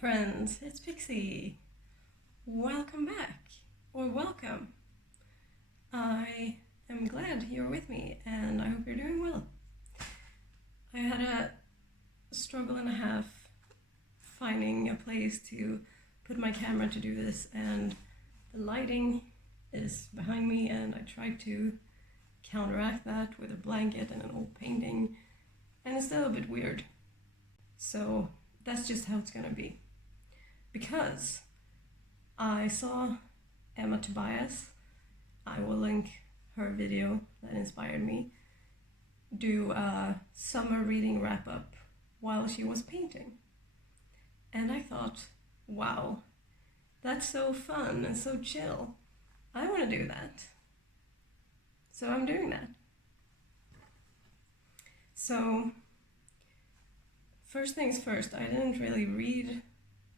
friends, it's Pixie. Welcome back, or welcome. I am glad you're with me, and I hope you're doing well. I had a struggle and a half finding a place to put my camera to do this, and the lighting is behind me, and I tried to counteract that with a blanket and an old painting, and it's still a bit weird. So that's just how it's gonna be. Because I saw Emma Tobias, I will link her video that inspired me, do a summer reading wrap-up while she was painting. And I thought, wow, that's so fun and so chill. I want to do that. So I'm doing that. So, first things first, I didn't really read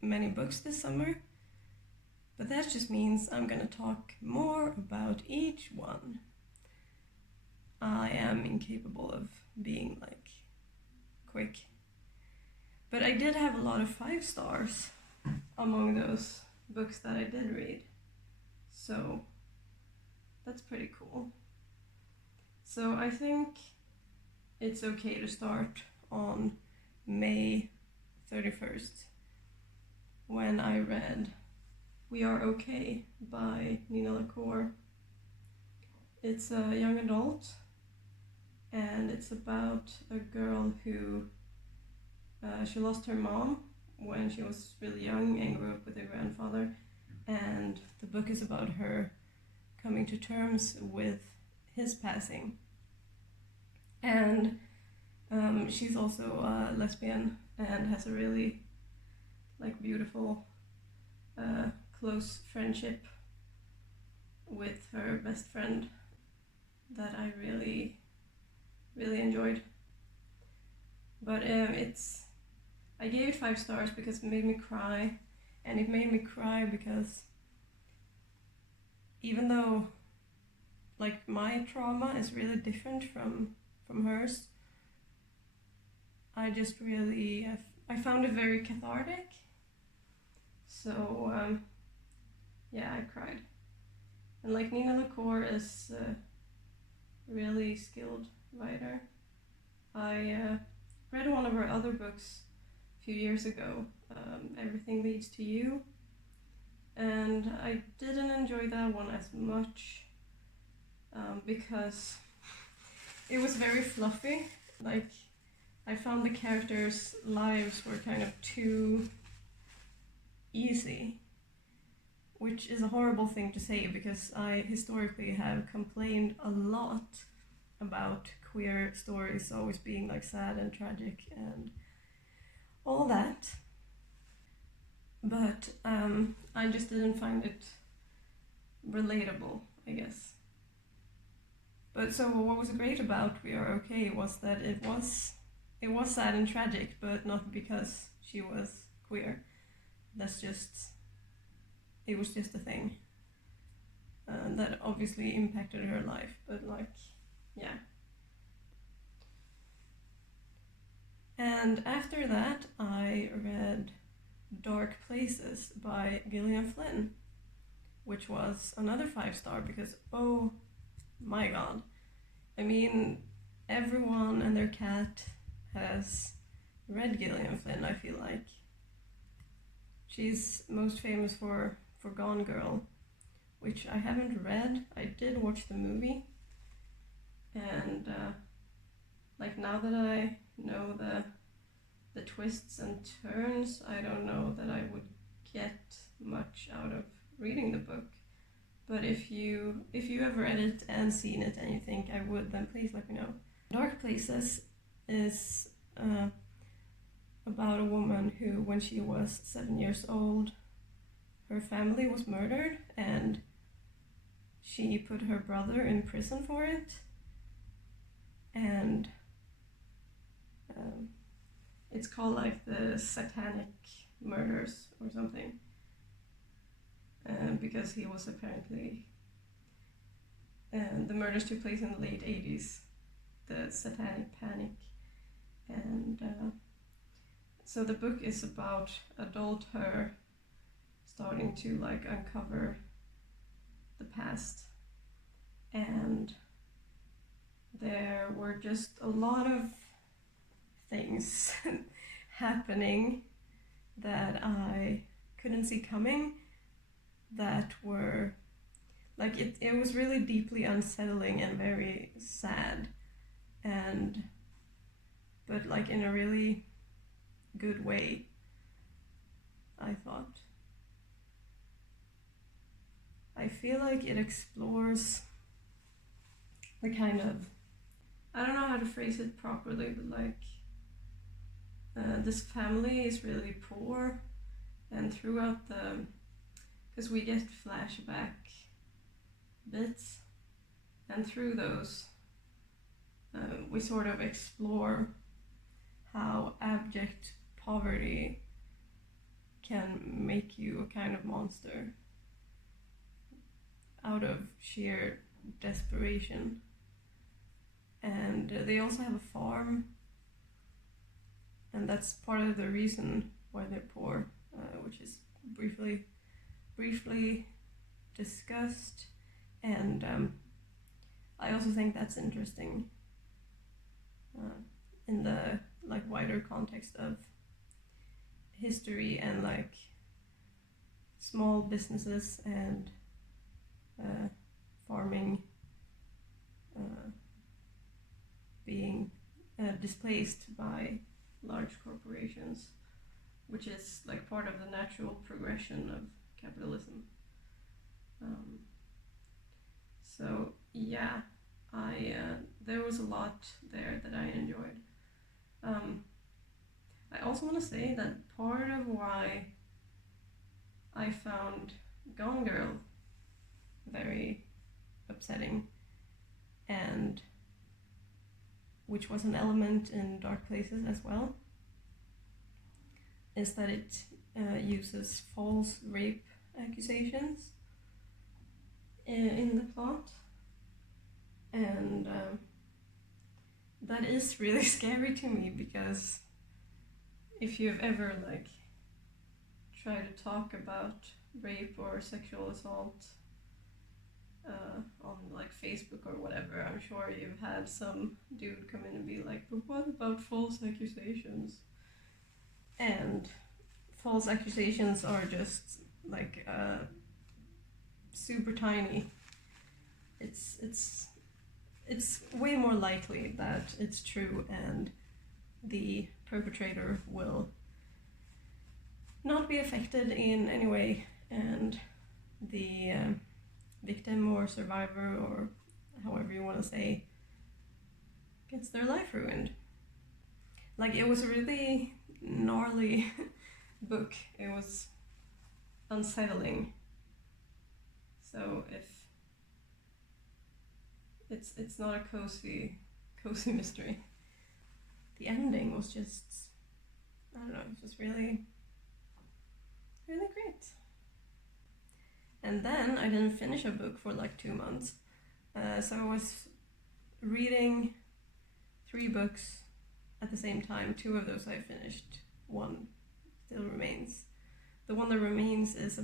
many books this summer, but that just means I'm gonna talk more about each one. I am incapable of being quick, but I did have a lot of 5 stars among those books that I did read, so that's pretty cool. So I think it's okay to start on May 31st, when I read We Are Okay by Nina LaCour. It's a young adult, and it's about a girl who she lost her mom when she was really young and grew up with her grandfather, and the book is about her coming to terms with his passing. And she's also a lesbian and has a really beautiful close friendship with her best friend that I really enjoyed. But I gave it 5 stars because it made me cry, and it made me cry because even though my trauma is really different from hers, I just really I found it very cathartic. So yeah, I cried. And Nina LaCour is a really skilled writer. I read one of her other books a few years ago, Everything Leads to You, and I didn't enjoy that one as much because it was very fluffy. I found the characters' lives were kind of too easy, which is a horrible thing to say because I historically have complained a lot about queer stories always being sad and tragic and all that. But I just didn't find it relatable, I guess. But so what was great about We Are Okay was that it was sad and tragic, but not because she was queer. It was just a thing that obviously impacted her life, but yeah. And after that, I read Dark Places by Gillian Flynn, which was another 5 star because, oh my god. I mean, everyone and their cat has read Gillian Flynn, I feel like. She's most famous for Gone Girl, which I haven't read. I did watch the movie, and now that I know the twists and turns, I don't know that I would get much out of reading the book. But if you have read it and seen it and you think I would, then please let me know. Dark Places is about a woman who, when she was 7 years old, her family was murdered, and she put her brother in prison for it. And it's called the Satanic Murders or something, because he was apparently, the murders took place in the late 80s, the Satanic Panic. And so So the book is about adult her starting to like uncover the past, and there were just a lot of things happening that I couldn't see coming, that were like it was really deeply unsettling and very sad, and but like in a really good way, I thought. I feel like it explores the kind of, I don't know how to phrase it properly, but like this family is really poor, and throughout the, because we get flashback bits, and through those we sort of explore how abject poverty can make you a kind of monster out of sheer desperation. And they also have a farm, and that's part of the reason why they're poor, which is briefly discussed. And I also think that's interesting in the like wider context of history and like small businesses and farming being displaced by large corporations, which is like part of the natural progression of capitalism. So yeah, there was a lot there that I enjoyed. I also want to say that part of why I found Gone Girl very upsetting, and which was an element in Dark Places as well, is that it uses false rape accusations in the plot, and that is really scary to me, because if you've ever like tried to talk about rape or sexual assault on like Facebook or whatever, I'm sure you've had some dude come in and be like, but what about false accusations? And false accusations are just like super tiny. It's way more likely that it's true and the perpetrator will not be affected in any way, and the victim or survivor, or however you want to say, gets their life ruined. Like, it was a really gnarly book. It was unsettling. So if it's not a cozy mystery, the ending was just, I don't know, it was just really great. And then I didn't finish a book for like 2 months, so I was reading 3 books at the same time. 2 of those I finished, 1 still remains. The one that remains is a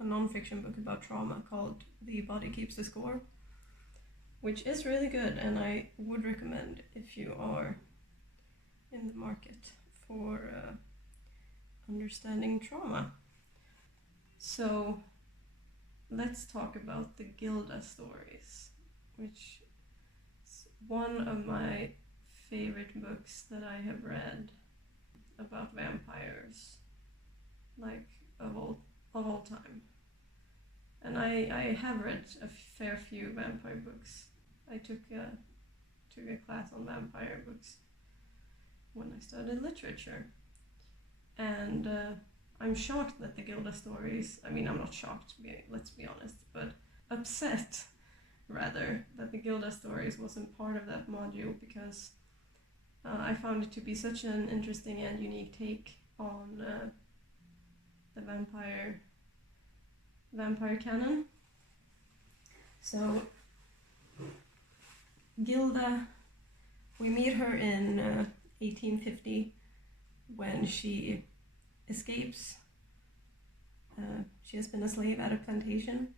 non-fiction book about trauma called The Body Keeps the Score, which is really good, and I would recommend if you are in the market for understanding trauma. So let's talk about the Gilda stories, which is one of my favorite books that I have read about vampires, like of all time. And I have read a fair few vampire books. I took a class on vampire books when I studied literature, and I'm shocked that the Gilda stories, I mean, I'm not shocked, let's be honest, but upset rather that the Gilda stories wasn't part of that module, because I found it to be such an interesting and unique take on the vampire canon. So Gilda, we meet her in 1850, when she escapes. She has been a slave at a plantation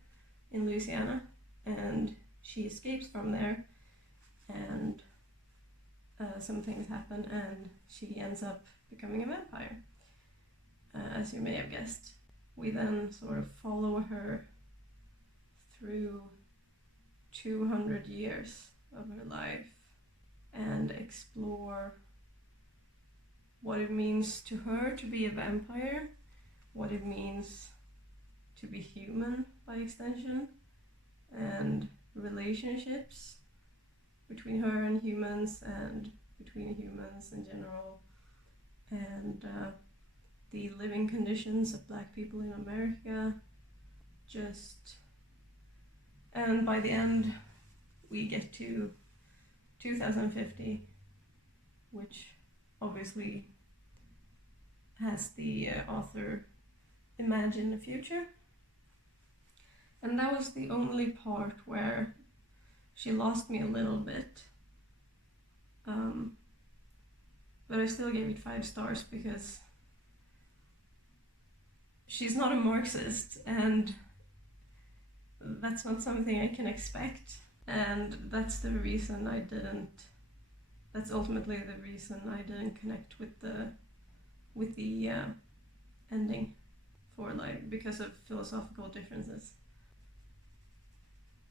in Louisiana, and she escapes from there, and some things happen, and she ends up becoming a vampire, as you may have guessed. We then sort of follow her through 200 years of her life and explore what it means to her to be a vampire, what it means to be human by extension, and relationships between her and humans and between humans in general, and the living conditions of Black people in America. And by the end we get to 2050, which obviously has the author imagine the future. And that was the only part where she lost me a little bit. But I still gave it 5 stars because she's not a Marxist, and that's not something I can expect. And that's ultimately the reason I didn't connect with the ending, because of philosophical differences.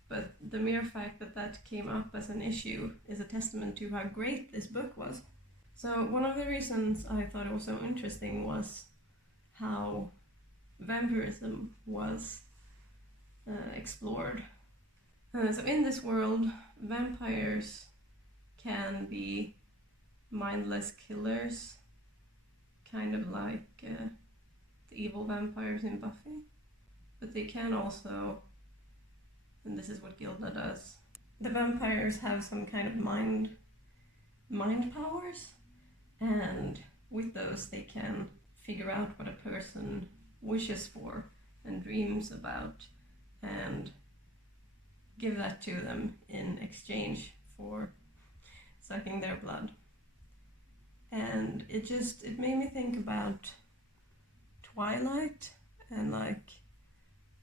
But the mere fact that came up as an issue is a testament to how great this book was. So one of the reasons I thought it was so interesting was how vampirism was explored. So in this world, vampires can be mindless killers, kind of like the evil vampires in Buffy. But they can also, and this is what Gilda does, the vampires have some kind of mind powers, and with those they can figure out what a person wishes for and dreams about, and give that to them in exchange for sucking their blood. And it made me think about Twilight and like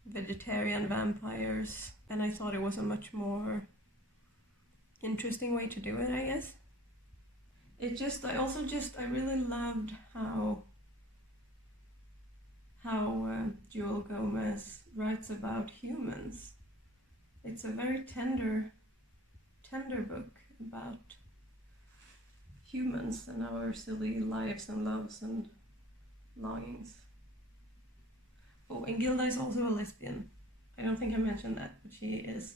vegetarian vampires, and I thought it was a much more interesting way to do it, I guess. I really loved how Joel Gomez writes about humans. It's a very tender book about humans and our silly lives and loves and longings. Oh, and Gilda is also a lesbian. I don't think I mentioned that, but she is.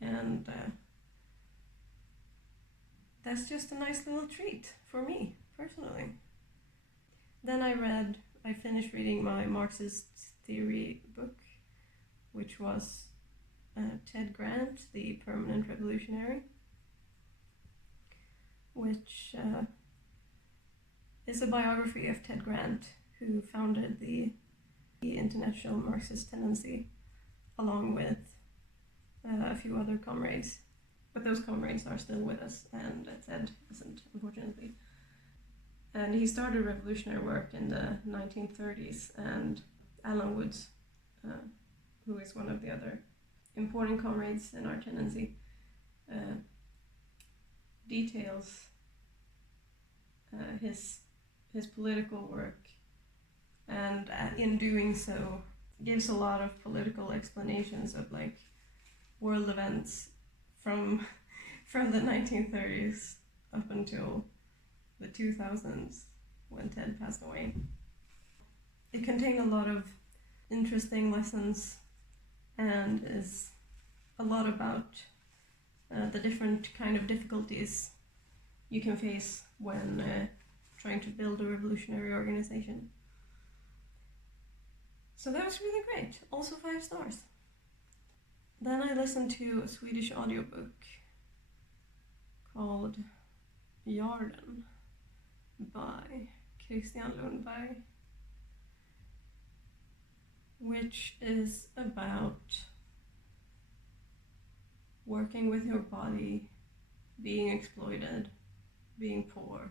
And that's just a nice little treat for me, personally. Then I finished reading my Marxist theory book, which was Ted Grant, The Permanent Revolutionary, which is a biography of Ted Grant, who founded the International Marxist Tendency, along with a few other comrades. But those comrades are still with us, and Ted isn't, unfortunately. And he started revolutionary work in the 1930s, and Alan Woods, who is one of the other important comrades in our tendency, details his political work, and in doing so gives a lot of political explanations of like world events from the 1930s up until the 2000s when Ted passed away. It contained a lot of interesting lessons and is a lot about the different kind of difficulties you can face when trying to build a revolutionary organization. So that was really great. Also 5 stars. Then I listened to a Swedish audiobook called Yarden by Kristian Lundberg, which is about working with your body, being exploited, being poor,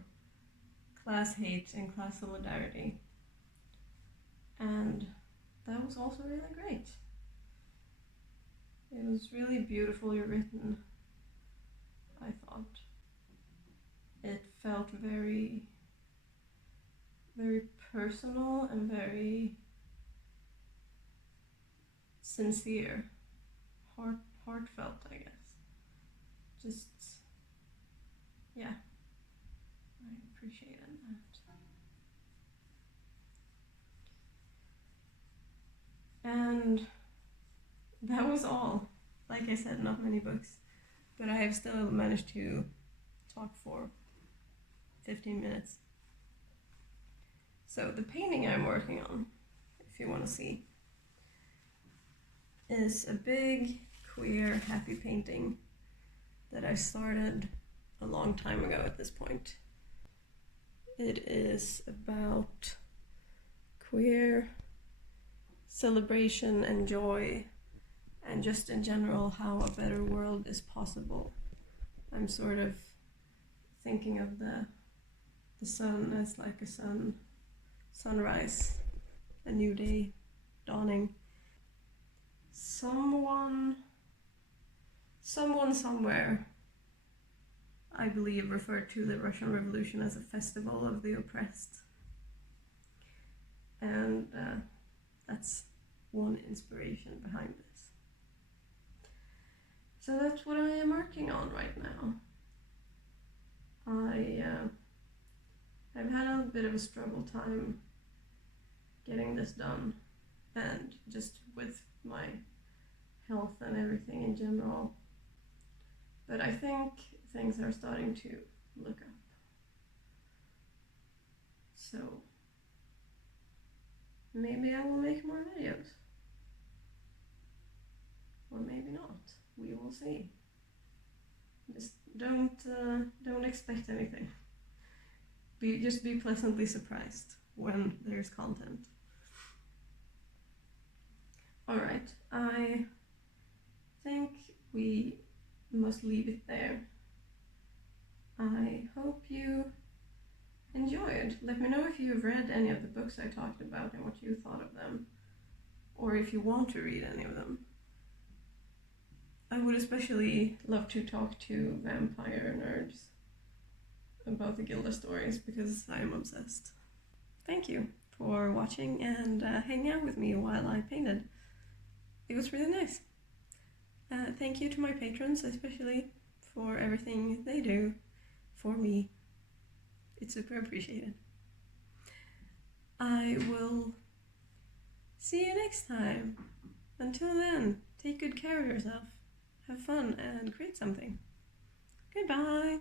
class hate and class solidarity. And that was also really great. It was really beautifully written, I thought. It felt very, very personal and very sincere, heartfelt, I guess. Just, yeah, I appreciated that. And that was all. Like I said, not many books, but I have still managed to talk for 15 minutes. So the painting I'm working on, if you want to see, is a big, queer, happy painting that I started a long time ago at this point. It is about queer celebration and joy, and just in general how a better world is possible. I'm sort of thinking of the sun as like a sunrise, a new day dawning. Someone somewhere, I believe, referred to the Russian Revolution as a festival of the oppressed. And that's one inspiration behind this. So that's what I am working on right now. I've had a bit of a struggle time getting this done, and just with my health and everything in general. But I think things are starting to look up. So maybe I will make more videos. Or maybe not. We will see. Just don't expect anything. Just be pleasantly surprised when there's content. Alright, I think we must leave it there. I hope you enjoyed. Let me know if you've read any of the books I talked about and what you thought of them, or if you want to read any of them. I would especially love to talk to vampire nerds about the Gilda stories, because I am obsessed. Thank you for watching and hanging out with me while I painted. It was really nice. Thank you to my patrons, especially, for everything they do for me. It's super appreciated. I will see you next time. Until then, take good care of yourself, have fun, and create something. Goodbye!